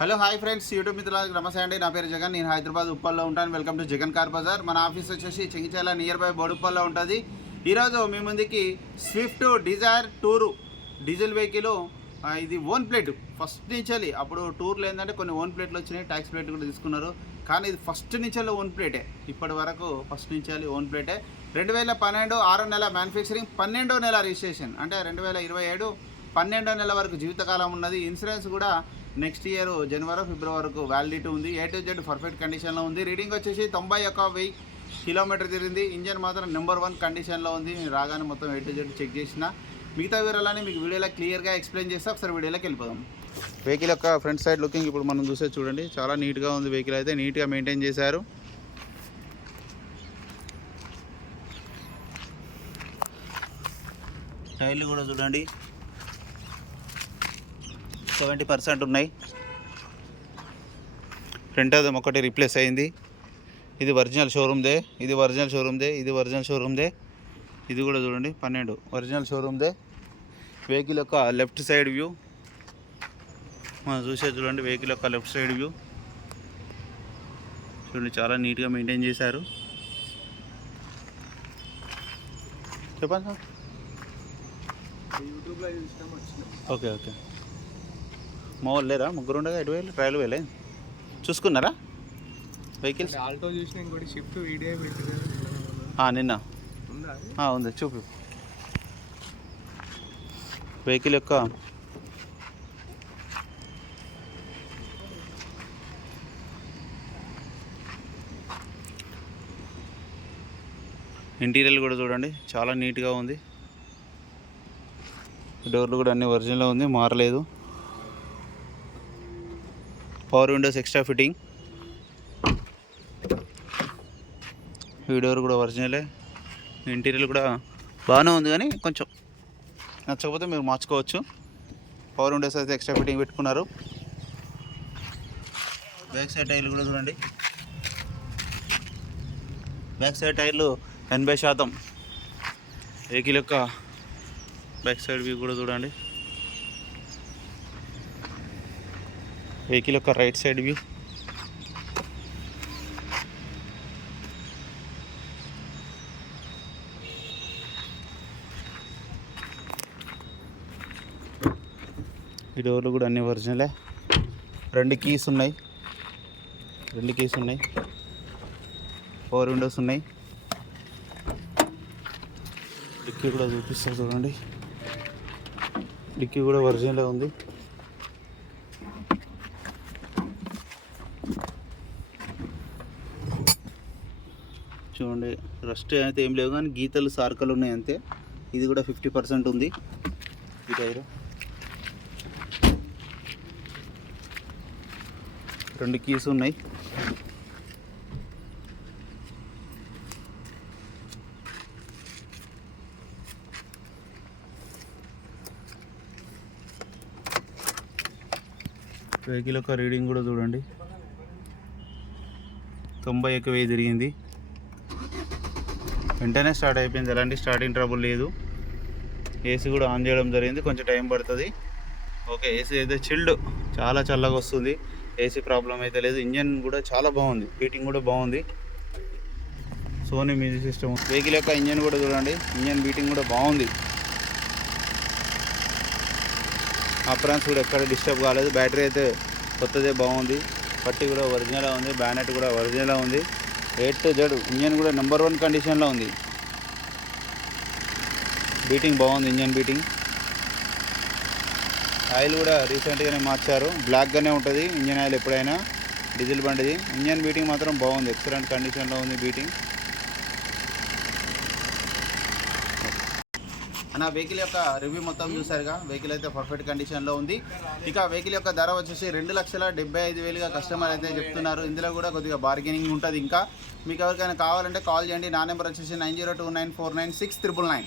Hello hi friends. YouTube మిత్రులకు నమస్తే అండి. నా పేరు జగన్. నేను హైదరాబాద్ ఉప్పల్లో ఉంటాను. Welcome to Jagan car bazaar. మన ఆఫీస్ వచ్చేసి చెంగిచాల నియర్ బై బోడుప్పల్లో ఉంటుంది. ఈరోజు మీ ముందుకి Swift Dzire tour diesel vehicle ఇది ఓన్ ప్లేట్. ఫస్ట్ నుంచి అప్పుడు టూర్లో ఏంటంటే కొన్ని ఓన్ ప్లేట్లు వచ్చినాయి ట్యాక్స్ ప్లేట్ కూడా తీసుకున్నారు. కానీ ఇది ఫస్ట్ నుంచి ఓన్ ప్లేటే. ఇప్పటి వరకు ఫస్ట్ నుంచి ఓన్ ప్లేటే. రెండు వేల పన్నెండు ఆరో నెల మ్యానుఫ్యాక్చరింగ్ పన్నెండో నెల రిజిస్ట్రేషన్ అంటే రెండు వేల ఇరవై ఏడు పన్నెండో నెల వరకు జీవితకాలం ఉన్నది. ఇన్సూరెన్స్ కూడా నెక్స్ట్ ఇయర్ జనవరి ఫిబ్రవరి వరకు వ్యాలిడిటీ ఉంది. ఏ టు జెడ్ పర్ఫెక్ట్ కండిషన్లో ఉంది. రీడింగ్ వచ్చేసి తొంభై ఒక్క వెయ్యి కిలోమీటర్ తిరిగింది. ఇంజన్ మాత్రం నెంబర్ వన్ కండిషన్లో ఉంది. మీరు రాగానే మొత్తం ఏ టు జెడ్ చెక్ చేసిన. మిగతా వివరాలని మీకు వీడియోలో క్లియర్గా ఎక్స్ప్లెయిన్ చేస్తే. ఒకసారి వీడియోలోకి వెళ్ళిపోదాం. వెహికల్ యొక్క ఫ్రంట్ సైడ్ లుకింగ్ ఇప్పుడు మనం చూసే చూడండి. చాలా నీట్గా ఉంది వెహికల్ అయితే. నీట్గా మెయింటైన్ చేశారు. టైర్లు కూడా చూడండి. సెవెంటీ పర్సెంట్ ఉన్నాయి. ఫ్రంట్ అదం ఒకటి రీప్లేస్ అయింది. ఇది ఒరిజినల్ షోరూమ్దే ఇది ఒరిజినల్ షోరూమ్దే ఇది ఒరిజినల్ షోరూమ్దే ఇది కూడా చూడండి పన్నెండు. ఒరిజినల్ షోరూమ్దే వెహికల్ యొక్క లెఫ్ట్ సైడ్ వ్యూ మనం చూసే చూడండి వెహికల్ యొక్క లెఫ్ట్ సైడ్ వ్యూ చూడండి చాలా నీట్గా మెయింటైన్ చేశారు. చెప్పండి సార్. Okay okay. మా వాళ్ళు లేరా ముగ్గురు ఉండగా ఎటు వేలు ట్రయల్ వేలే? చూసుకున్నారా? వెహికల్స్? ఆల్టో చూసిన ఇంకోటి షిఫ్ట్ వీడియో నిన్న. ఉంది చూపి. వెహికల్ యొక్క ఇంటీరియర్ కూడా చూడండి. చాలా నీట్గా ఉంది. డోర్లు కూడా అన్ని ఒరిజినల్గా ఉంది. మారలేదు. Power windows extra fitting. ఈ డోర్ కూడా ఒరిజినలే. ఇంటీరియర్ కూడా బాగానే ఉంది కానీ కొంచెం నచ్చకపోతే మీరు మార్చుకోవచ్చు. పవర్ విండోస్ అయితే ఎక్స్ట్రా ఫిట్టింగ్ పెట్టుకున్నారు. బ్యాక్ సైడ్ టైర్లు కూడా చూడండి. బ్యాక్ సైడ్ టైర్లు ఎనభై శాతం. వెహికల్ యొక్క బ్యాక్ సైడ్ వ్యూ కూడా చూడండి. వెహికల్ యొక్క రైట్ సైడ్ వ్యూ. ఈ డోర్లు కూడా అన్ని ఒరిజినలే రెండు కీస్ ఉన్నాయి. రెండు కీస్ ఉన్నాయి. ఫోర్ విండోస్ ఉన్నాయి. డిక్కీ కూడా చూపిస్తారు చూడండి. డిక్కీ కూడా ఒరిజినలే ఉంది. చూడండి రస్ట్ అయితే ఏం లేవు కానీ గీతలు సార్కలు ఉన్నాయి అంతే. ఇది కూడా ఫిఫ్టీ పర్సెంట్ ఉంది. ఈ టైరు. రెండు కీస్ ఉన్నాయి. వెహికల్ యొక్క రీడింగ్ కూడా చూడండి. తొంభై ఒక వెయ్యి జరిగింది. వెంటనే స్టార్ట్ అయిపోయింది. ఎలాంటి స్టార్టింగ్ ట్రబుల్ లేదు. ఏసీ కూడా ఆన్ చేయడం జరిగింది. కొంచెం టైం పడుతుంది. ఓకే ఏసీ అయితే చిల్డ్ చాలా చల్లగా వస్తుంది. ఏసీ ప్రాబ్లం అయితే లేదు. ఇంజన్ కూడా చాలా బాగుంది. బీటింగ్ కూడా బాగుంది. సోనీ మ్యూజిక్ సిస్టమ్ వెహికల్ యొక్క ఇంజన్ కూడా చూడండి. ఇంజన్ బీటింగ్ కూడా బాగుంది. అప్రాన్స్ కూడా ఎక్కడ డిస్టర్బ్ కాలేదు. బ్యాటరీ అయితే కొత్తదే బాగుంది. పట్టి కూడా ఒరిజినల్గా ఉంది. బ్యానెట్ కూడా ఒరిజినల్గా ఉంది. ఎయిట్ టు ఇంజన్ కూడా నెంబర్ వన్ కండిషన్లో ఉంది. బీటింగ్ బాగుంది ఇంజన్ బీటింగ్. ఆయిల్ కూడా రీసెంట్గానే మార్చారు. బ్లాక్గానే ఉంటుంది ఇంజన్ ఆయిల్ ఎప్పుడైనా. డీజిల్ బండిది. ఇంజన్ బీటింగ్ మాత్రం బాగుంది. ఎక్సలెంట్ కండిషన్లో ఉంది బీటింగ్. అన్న వెహికల్ యొక్క రివ్యూ మొత్తం చూసారుగా వెహికల్ అయితే పర్ఫెక్ట్ కండిషన్లో ఉంది. ఇక వెహికల్ యొక్క ధర వచ్చేసి రెండు లక్షల డెబ్బై ఐదు వేలుగా కస్టమర్ అయితే చెప్తున్నారు. ఇందులో కూడా కొద్దిగా బార్గెనింగ్ ఉంటుంది ఇంకా. మీకు ఎవరికైనా కావాలంటే కాల్ చేయండి. నా నెంబర్ వచ్చేసి nine zero two nine four nine six triple nine.